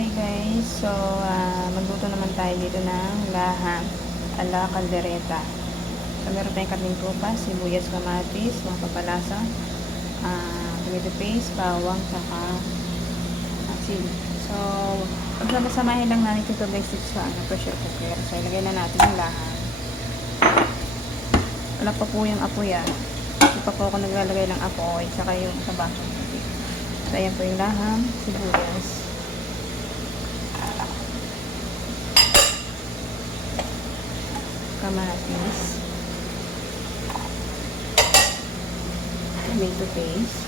Hi guys, so magluto naman tayo dito ng laham ala caldereta. So meron tayong karning tupa, sibuyas, kamatis, mga papalasa, tomato paste, bawang, saka asin. So pagsama-samahin lang natin ito guys sa pressure cooker. So ilagay na natin yung laham. Wala pa po yung apoy yan. Hindi pa po ako naglalagay ng apoy, saka yung sa baso. So ayan po yung laham, sibuyas, kamatis, tomato paste,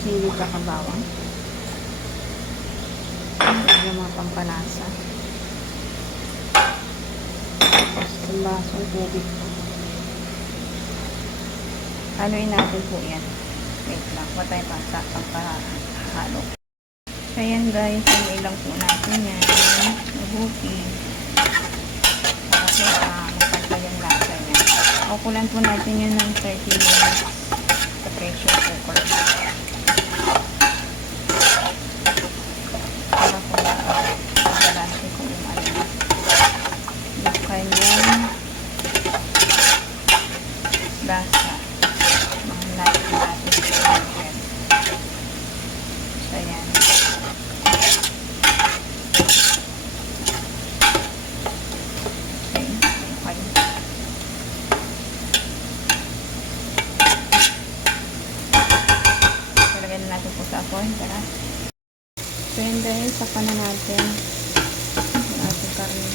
sili pa kabawang, yung mga pampalasa, tapos yung basong tubig. Haluin natin po yan. Wait lang, patay pa sa pampahalo. So yan guys, haluin lang po natin yan. Mabuti. Kasi matanggal yung lasa niya. Kukulan po natin yun ng 30 minutes sa pressure cooker. Para po mabalansi ko yung yung kanyang lasa. Mga natin natin sa yan. So yan. Natin po sa apoy. Tara. So yun guys, saka na natin yung ating karne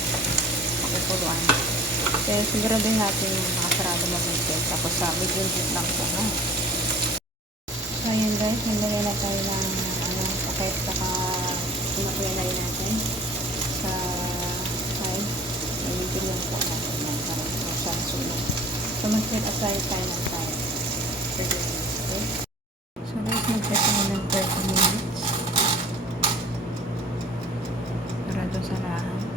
pakipuluan. Kaya siguraduhin natin yung makasarado mabuti. Tapos sa medium heat lang po. No? So yun guys, nilagay na tayo ng pakit saka pinakuyanay natin sa side. Medium lang po natin yan para sa sunog. So mag-set aside tayo ng time. Okay? So guys, mag-set tayo ng 30 minutes para doon sa laham.